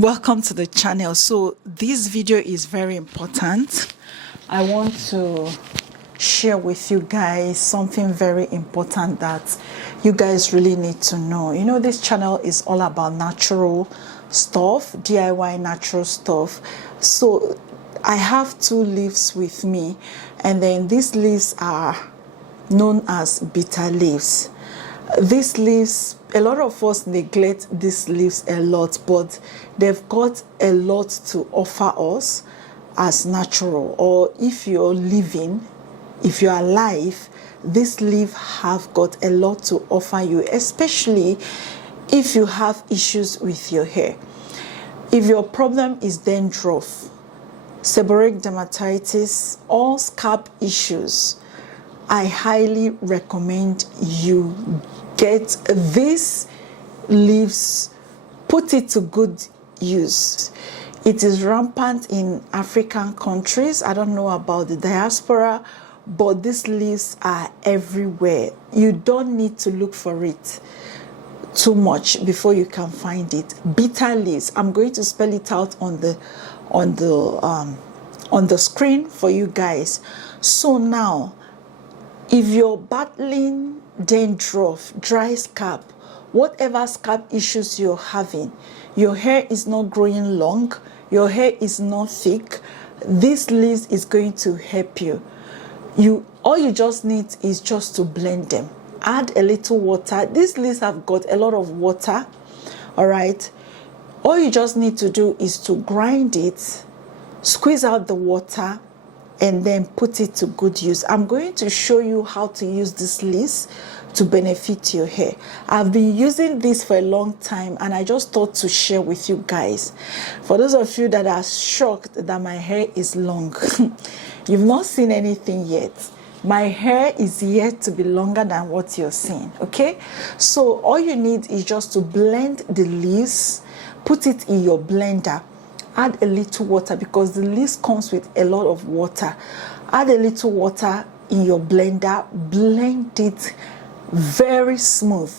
Welcome to the channel. So this video is very important. I want to share with you guys something very important that you guys really need to know. You know, this channel is all about natural stuff, DIY natural stuff. So I have two leaves with me, and then these leaves are known as bitter leaves. These leaves, a lot of us neglect these leaves a lot, but they've got a lot to offer us as natural. Or if you're living, if you're alive, this leaf have got a lot to offer you, especially if you have issues with your hair. If your problem is dandruff, seborrheic dermatitis, or scalp issues, I highly recommend you get these leaves, put it to good use. It is rampant in African countries. I don't know about the diaspora, but these leaves are everywhere. You don't need to look for it too much before you can find it. Bitter leaves. I'm going to spell it out on the screen for you guys. So now, if you're battling dandruff, dry scalp, whatever scalp issues you're having, your hair is not growing long, your hair is not thick, this leaves is going to help you. All you just need is just to blend them. Add a little water. These leaves have got a lot of water, all right? All you just need to do is to grind it, squeeze out the water, and then put it to good use. I'm going to show you how to use this leaves to benefit your hair. I've been using this for a long time, and I just thought to share with you guys. For those of you that are shocked that my hair is long, you've not seen anything yet. My hair is yet to be longer than what you're seeing, okay? So all you need is just to blend the leaves, put it in your blender, add a little water because the leaves comes with a lot of water. Add a little water in your blender, blend it very smooth.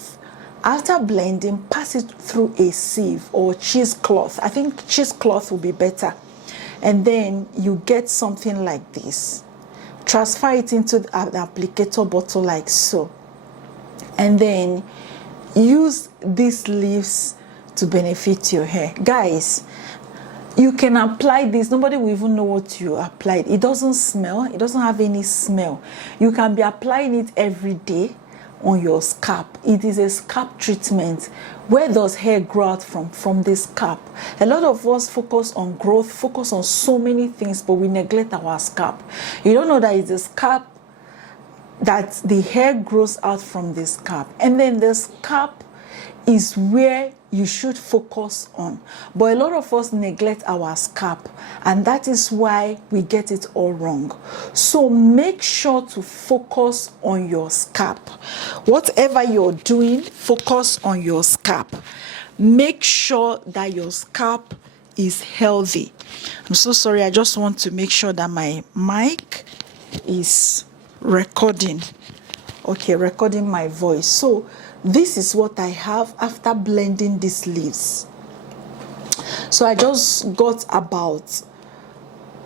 After blending, pass it through a sieve or cheesecloth. I think cheesecloth will be better. And then you get something like this. Transfer it into an applicator bottle like so. And then use these leaves to benefit your hair. Guys, you can apply this. Nobody will even know what you applied. It doesn't smell. It doesn't have any smell. You can be applying it every day on your scalp. It is a scalp treatment. Where does hair grow out from the scalp? A lot of us focus on growth, focus on so many things, but we neglect our scalp. You don't know that it's the scalp, that the hair grows out from the scalp. And then the scalp is where you should focus on. But a lot of us neglect our scalp, and that is why we get it all wrong. So make sure to focus on your scalp. Whatever you're doing, focus on your scalp. Make sure that your scalp is healthy. I'm so sorry, I just want to make sure that my mic is recording. Okay, recording my voice. So this is what I have after blending these leaves. So I just got about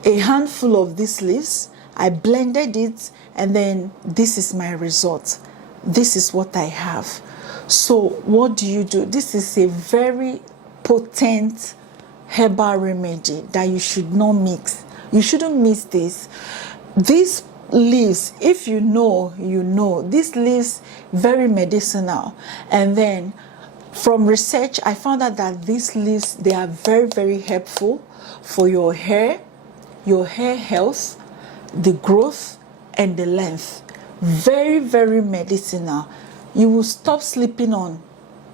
a handful of these leaves. I blended it, and then this is my result. This is what I have. So what do? This is a very potent herbal remedy that you should not mix. You shouldn't miss this. These leaves, if you know, you know. These leaves very medicinal. And then from research, I found out that these leaves, they are very, very helpful for your hair health, the growth, and the length. Very, very medicinal. You will stop sleeping on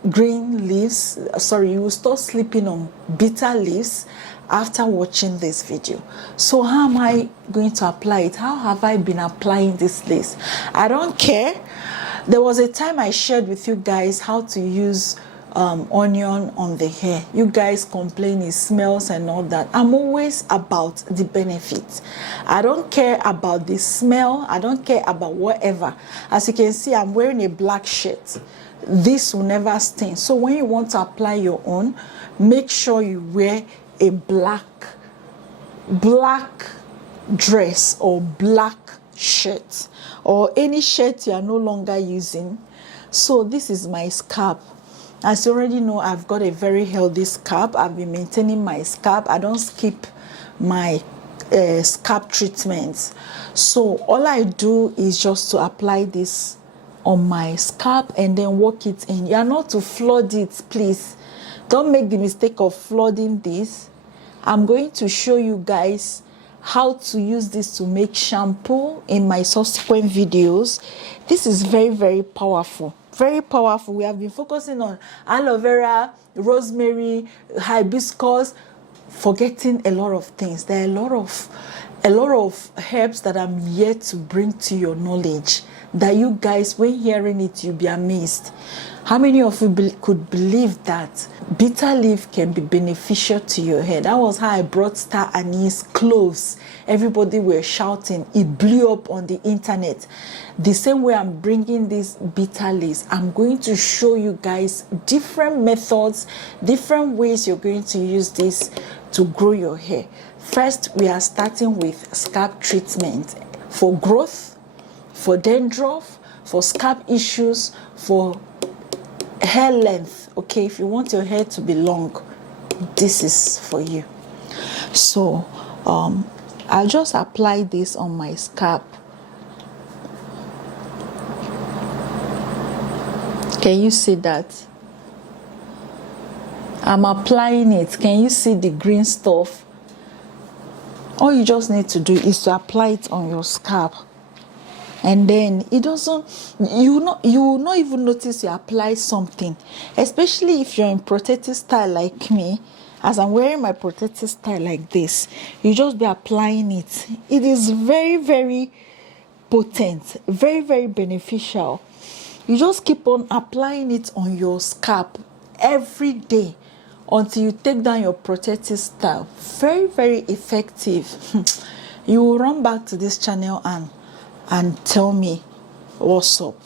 green leaves. You will stop sleeping on bitter leaves after watching this video. So how am I going to apply it? How have I been applying this leaves? I don't care. There was a time I shared with you guys how to use onion on the hair. You guys complain it smells and all that. I'm always about the benefits. I don't care about the smell. I don't care about whatever. As you can see, I'm wearing a black shirt. This will never stain. So when you want to apply your own, make sure you wear a black dress or black shirt, or any shirt you are no longer using. So this is my scalp. As you already know, I've got a very healthy scalp. I've been maintaining my scalp. I don't skip my scalp treatments. So all I do is just to apply this on my scalp and then work it in. You are not to flood it, please. Don't make the mistake of flooding this. I'm going to show you guys how to use this to make shampoo in my subsequent videos. This is very, very powerful. Very powerful. We have been focusing on aloe vera, rosemary, hibiscus, forgetting a lot of things. There are a lot of herbs that I'm yet to bring to your knowledge, that you guys, when hearing it, you'll be amazed. How many of you could believe that bitter leaf can be beneficial to your hair? That was how I brought star anise, cloves. Everybody were shouting. It blew up on the internet. The same way I'm bringing these bitter leaves, I'm going to show you guys different methods, different ways you're going to use this to grow your hair. First, we are starting with scalp treatment for growth, for dandruff, for scalp issues, for hair length. Okay, if you want your hair to be long, this is for you. So I'll just apply this on my scalp. Can you see that? I'm applying it. Can you see the green stuff? All you just need to do is to apply it on your scalp. And then it doesn't, you will not even notice you apply something, especially if you're in protective style like me. As I'm wearing my protective style like this, you just be applying it. It is very, very potent, very, very beneficial. You just keep on applying it on your scalp every day until you take down your protective style. Very, very effective. You will run back to this channel and tell me what's up.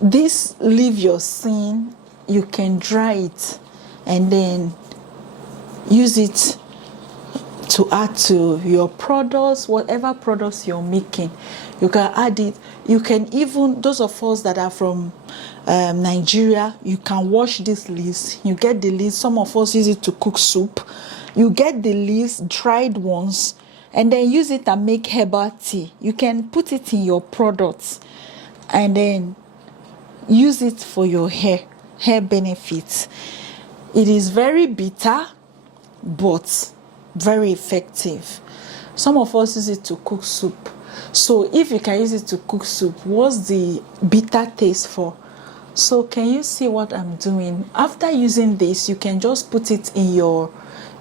This leave your scene, you can dry it and then use it to add to your products, whatever products you're making. You can add it. You can even, those of us that are from Nigeria, you can wash these leaves. You get the leaves. Some of us use it to cook soup. You get the leaves, dried ones, and then use it and make herbal tea. You can put it in your products and then use it for your hair benefits. It is very bitter, but very effective. Some of us use it to cook soup. So if you can use it to cook soup, what's the bitter taste for? So can you see what I'm doing? After using this, you can just put it in your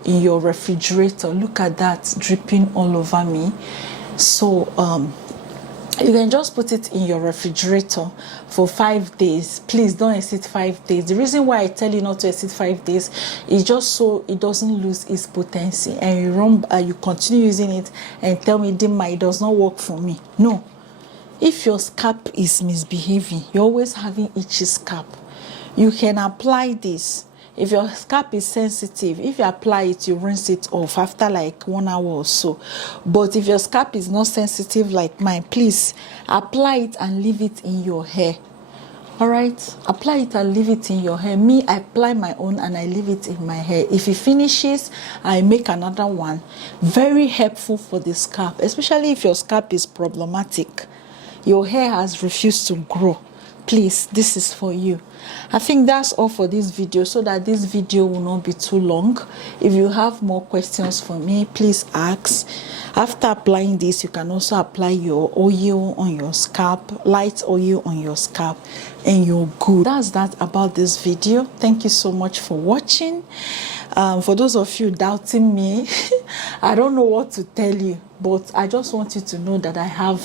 refrigerator. Look at that dripping all over me. So you can just put it in your refrigerator for 5 days. Please don't exceed 5 days. The reason why I tell you not to exceed 5 days is just so it doesn't lose its potency and you continue using it and tell me, Dimma, it does not work for me. No. If your scalp is misbehaving, you're always having itchy scalp, you can apply this. If your scalp is sensitive, if you apply it, you rinse it off after like 1 hour or so. But if your scalp is not sensitive like mine, please apply it and leave it in your hair. All right, apply it and leave it in your hair. Me, I apply my own and I leave it in my hair. If it finishes, I make another one. Very helpful for the scalp, especially if your scalp is problematic. Your hair has refused to grow. Please, this is for you. I think that's all for this video, so that this video will not be too long. If you have more questions for me, please ask. After applying this, you can also apply your oil on your scalp, light oil on your scalp, and you're good. That's that about this video. Thank you so much for watching. For those of you doubting me, I don't know what to tell you, but I just want you to know that I have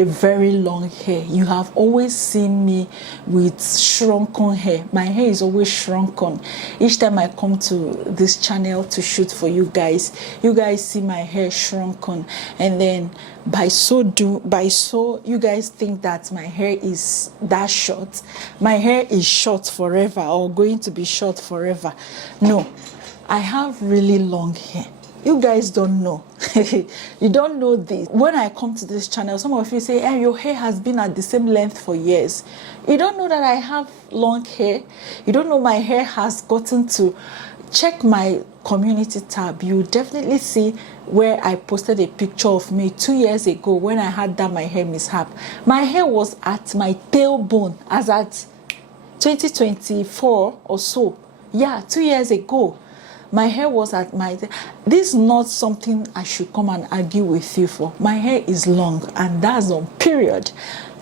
a very long hair. You have always seen me with shrunken hair. My hair is always shrunken. Each time I come to this channel to shoot for you guys see my hair shrunken, and then by so you guys think that my hair is that short. My hair is short forever, or going to be short forever. No, I have really long hair. You guys don't know. You don't know this. When I come to this channel, some of you say, hey, your hair has been at the same length for years. You don't know that I have long hair. You don't know my hair has gotten to. Check my community tab. You definitely see where I posted a picture of me 2 years ago when I had that my hair mishap. My hair was at my tailbone as at 2024 or so. Yeah, 2 years ago. My hair was at my... This is not something I should come and argue with you for. My hair is long, and that's on period.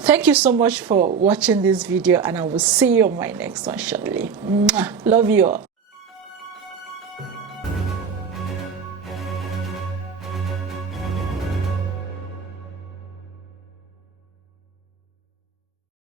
Thank you so much for watching this video, and I will see you on my next one shortly. Mwah. Love you all.